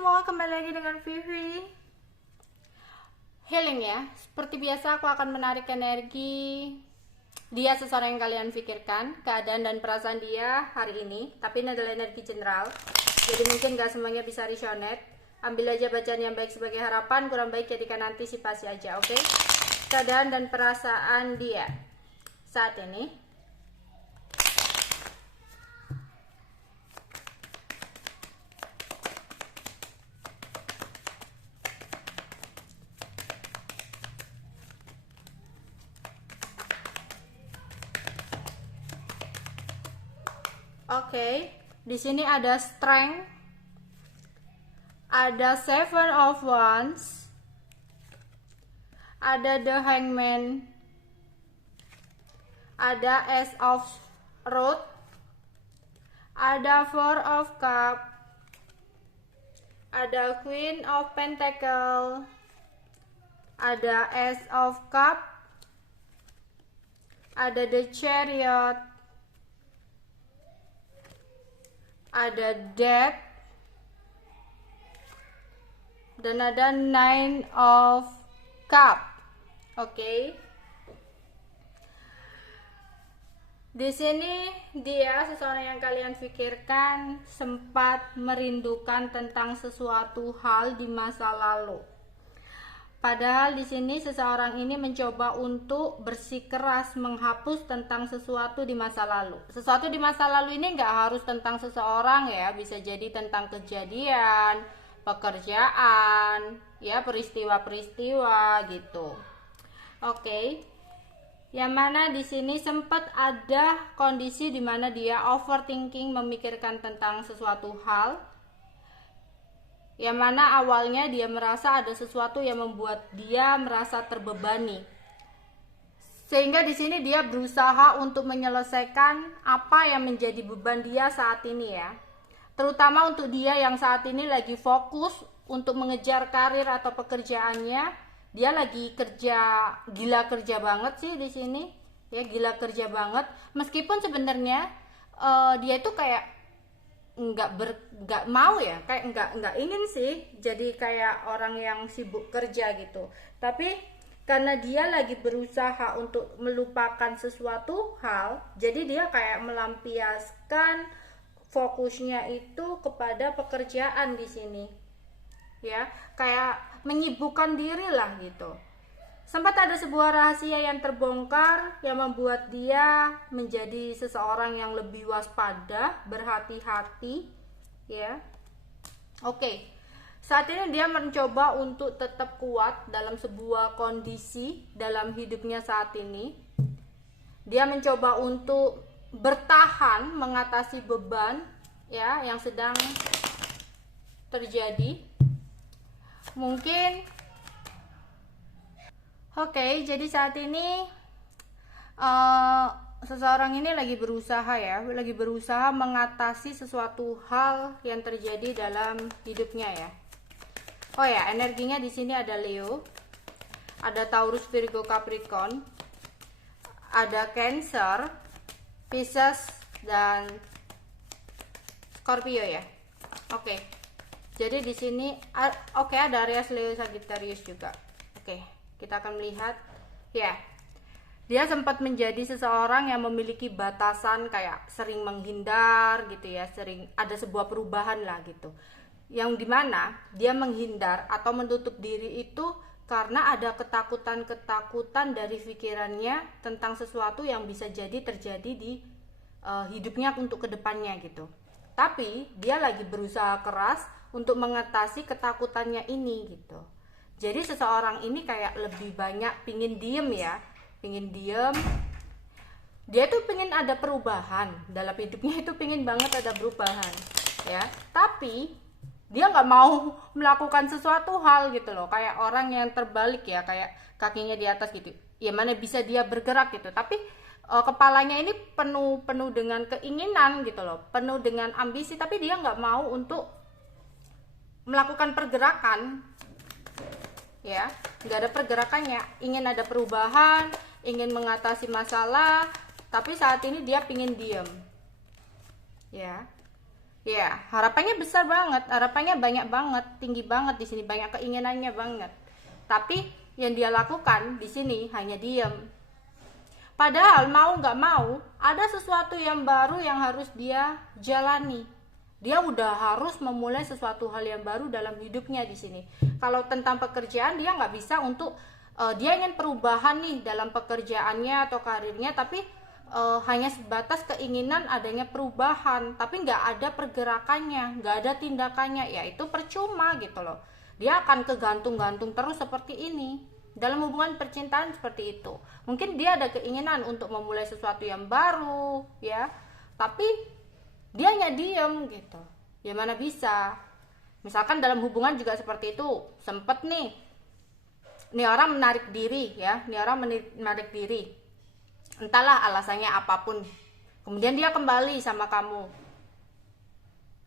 semua, kembali lagi dengan Vivi Healing ya. Seperti biasa aku akan menarik energi dia, seseorang yang kalian pikirkan, keadaan dan perasaan dia hari ini. Tapi ini adalah energi general, jadi mungkin gak semuanya bisa resonate. Ambil aja bacaan yang baik sebagai harapan, kurang baik jadikan antisipasi aja, oke? Keadaan dan perasaan dia saat ini. Oke, di sini ada strength, ada seven of wands, ada the hangman, ada ace of road, ada four of cup, ada queen of pentacle, ada ace of cup, ada the chariot, ada death, dan ada nine of cup. Oke. Di sini dia, seseorang yang kalian pikirkan, sempat merindukan tentang sesuatu hal di masa lalu. Padahal di sini seseorang ini mencoba untuk bersikeras menghapus tentang sesuatu di masa lalu. Sesuatu di masa lalu ini nggak harus tentang seseorang ya, bisa jadi tentang kejadian, pekerjaan, ya peristiwa-peristiwa gitu. Oke. Yang mana di sini sempat ada kondisi di mana dia overthinking, memikirkan tentang sesuatu hal. Yang mana awalnya dia merasa ada sesuatu yang membuat dia merasa terbebani. Sehingga di sini dia berusaha untuk menyelesaikan apa yang menjadi beban dia saat ini ya. Terutama untuk dia yang saat ini lagi fokus untuk mengejar karir atau pekerjaannya. Dia lagi gila kerja banget sih di sini. Ya, gila kerja banget. Meskipun sebenarnya dia itu kayak nggak mau ya, kayak nggak ingin sih jadi kayak orang yang sibuk kerja gitu, tapi karena dia lagi berusaha untuk melupakan sesuatu hal, jadi dia kayak melampiaskan fokusnya itu kepada pekerjaan di sini ya, kayak menyibukkan diri lah gitu. Sempat ada sebuah rahasia yang terbongkar yang membuat dia menjadi seseorang yang lebih waspada, berhati-hati, ya. Oke. Saat ini dia mencoba untuk tetap kuat dalam sebuah kondisi dalam hidupnya saat ini. Dia mencoba untuk bertahan mengatasi beban ya yang sedang terjadi. Mungkin Oke, jadi saat ini seseorang ini lagi berusaha mengatasi sesuatu hal yang terjadi dalam hidupnya ya. Oh ya, energinya di sini ada Leo, ada Taurus, Virgo, Capricorn, ada Cancer, Pisces, dan Scorpio ya. Oke, jadi di sini ada Aries, Leo, Sagittarius juga. Oke. Kita akan melihat ya, dia sempat menjadi seseorang yang memiliki batasan, kayak sering menghindar gitu ya, sering ada sebuah perubahan lah gitu, yang dimana dia menghindar atau menutup diri itu karena ada ketakutan dari pikirannya tentang sesuatu yang bisa jadi terjadi di hidupnya untuk kedepannya gitu. Tapi dia lagi berusaha keras untuk mengatasi ketakutannya ini gitu. Jadi seseorang ini kayak lebih banyak pingin diem. Dia tuh pingin ada perubahan dalam hidupnya, itu pingin banget ada perubahan ya. Tapi dia nggak mau melakukan sesuatu hal gitu loh, kayak orang yang terbalik ya, kayak kakinya di atas gitu. Ya mana bisa dia bergerak gitu, tapi kepalanya ini penuh dengan keinginan gitu loh, penuh dengan ambisi, tapi dia nggak mau untuk melakukan pergerakan. Ya, nggak ada pergerakannya, ingin ada perubahan, ingin mengatasi masalah, tapi saat ini dia pingin diem ya. Ya, harapannya besar banget, harapannya banyak banget, tinggi banget di sini, banyak keinginannya banget. Tapi yang dia lakukan di sini hanya diem. Padahal mau nggak mau, ada sesuatu yang baru yang harus dia jalani. Dia udah harus memulai sesuatu hal yang baru dalam hidupnya di sini. Kalau tentang pekerjaan, dia nggak bisa untuk dia ingin perubahan nih dalam pekerjaannya atau karirnya, tapi hanya sebatas keinginan adanya perubahan, tapi nggak ada pergerakannya, nggak ada tindakannya, ya itu percuma gitu loh. Dia akan kegantung-gantung terus seperti ini. Dalam hubungan percintaan seperti itu, mungkin dia ada keinginan untuk memulai sesuatu yang baru ya, tapi dia hanya diem gitu. Ya mana bisa. Misalkan dalam hubungan juga seperti itu, sempet nih orang menarik diri ya, nih orang menarik diri, entahlah alasannya apapun, kemudian dia kembali sama kamu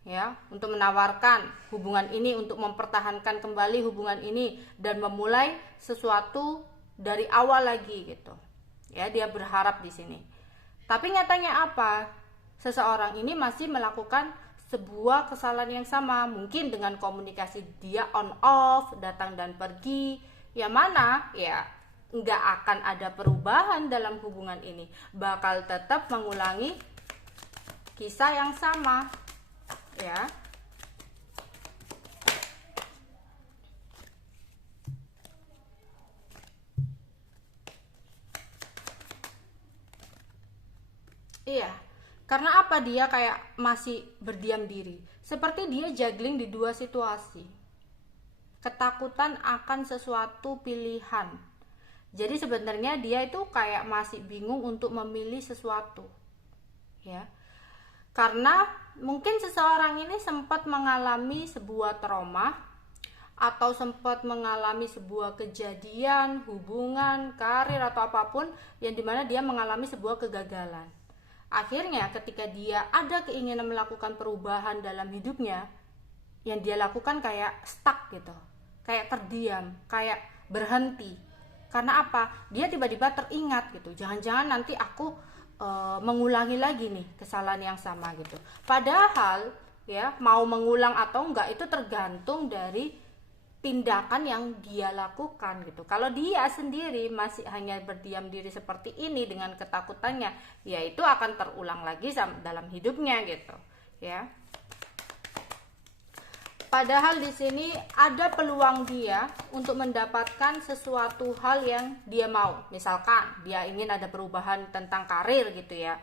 ya, untuk menawarkan hubungan ini, untuk mempertahankan kembali hubungan ini dan memulai sesuatu dari awal lagi gitu ya. Dia berharap di sini, tapi nyatanya apa, seseorang ini masih melakukan sebuah kesalahan yang sama, mungkin dengan komunikasi dia on off, datang dan pergi, yang mana ya nggak akan ada perubahan dalam hubungan ini, bakal tetap mengulangi kisah yang sama ya. Iya, karena apa, dia kayak masih berdiam diri, seperti dia juggling di dua situasi, ketakutan akan sesuatu pilihan. Jadi sebenarnya dia itu kayak masih bingung untuk memilih sesuatu ya, karena mungkin seseorang ini sempat mengalami sebuah trauma atau sempat mengalami sebuah kejadian, hubungan, karir atau apapun yang dimana dia mengalami sebuah kegagalan. Akhirnya ketika dia ada keinginan melakukan perubahan dalam hidupnya, yang dia lakukan kayak stuck gitu, kayak terdiam, kayak berhenti. Karena apa? Dia tiba-tiba teringat gitu, jangan-jangan nanti aku mengulangi lagi nih kesalahan yang sama gitu. Padahal ya, mau mengulang atau enggak itu tergantung dari tindakan yang dia lakukan gitu. Kalau dia sendiri masih hanya berdiam diri seperti ini dengan ketakutannya, ya itu akan terulang lagi dalam hidupnya gitu ya. Padahal di sini ada peluang dia untuk mendapatkan sesuatu hal yang dia mau. Misalkan dia ingin ada perubahan tentang karir gitu ya.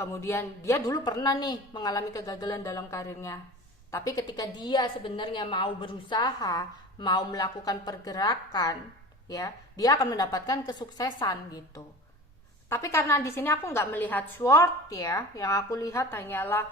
Kemudian dia dulu pernah nih mengalami kegagalan dalam karirnya. Tapi ketika dia sebenarnya mau berusaha, mau melakukan pergerakan, ya, dia akan mendapatkan kesuksesan gitu. Tapi karena di sini aku nggak melihat sword ya, yang aku lihat hanyalah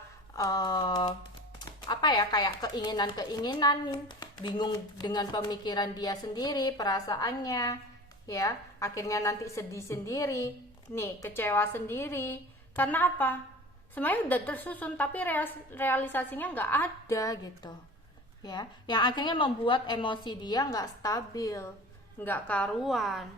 apa ya, kayak keinginan bingung dengan pemikiran dia sendiri, perasaannya ya, akhirnya nanti sedih sendiri nih, kecewa sendiri. Karena apa, semuanya udah tersusun tapi realisasinya nggak ada gitu ya, yang akhirnya membuat emosi dia nggak stabil, nggak karuan.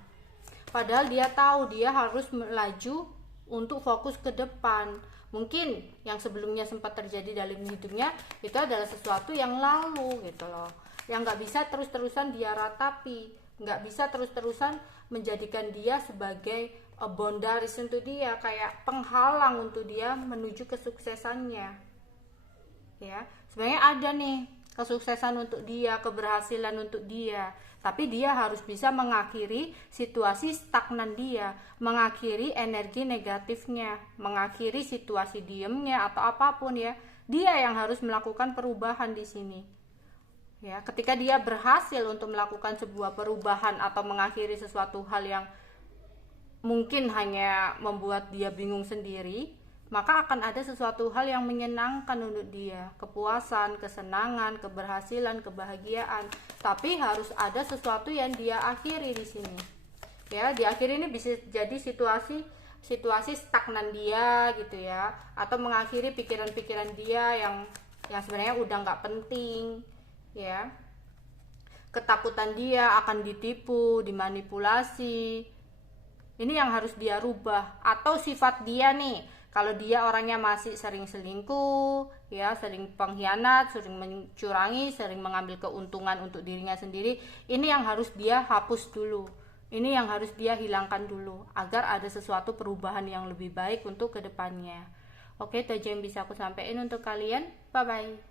Padahal dia tahu dia harus melaju untuk fokus ke depan. Mungkin yang sebelumnya sempat terjadi dalam hidupnya itu adalah sesuatu yang lalu gitu loh, yang nggak bisa terus-terusan dia ratapi, nggak bisa terus-terusan menjadikan dia sebagai boundaries untuk dia, kayak penghalang untuk dia menuju kesuksesannya ya. Sebenarnya ada nih kesuksesan untuk dia, keberhasilan untuk dia, tapi dia harus bisa mengakhiri situasi stagnan dia, mengakhiri energi negatifnya, mengakhiri situasi diemnya atau apapun ya. Dia yang harus melakukan perubahan di sini ya. Ketika dia berhasil untuk melakukan sebuah perubahan atau mengakhiri sesuatu hal yang mungkin hanya membuat dia bingung sendiri, maka akan ada sesuatu hal yang menyenangkan untuk dia, kepuasan, kesenangan, keberhasilan, kebahagiaan. Tapi harus ada sesuatu yang dia akhiri di sini ya. Di akhir ini bisa jadi situasi stagnan dia gitu ya, atau mengakhiri pikiran-pikiran dia yang sebenarnya udah nggak penting ya. Ketakutan dia akan ditipu, dimanipulasi, ini yang harus dia rubah. Atau sifat dia nih, Kalau dia orangnya masih sering selingkuh, ya, sering pengkhianat, sering mencurangi, sering mengambil keuntungan untuk dirinya sendiri, ini yang harus dia hapus dulu. Ini yang harus dia hilangkan dulu agar ada sesuatu perubahan yang lebih baik untuk kedepannya. Oke, itu aja yang bisa aku sampaikan untuk kalian. Bye bye.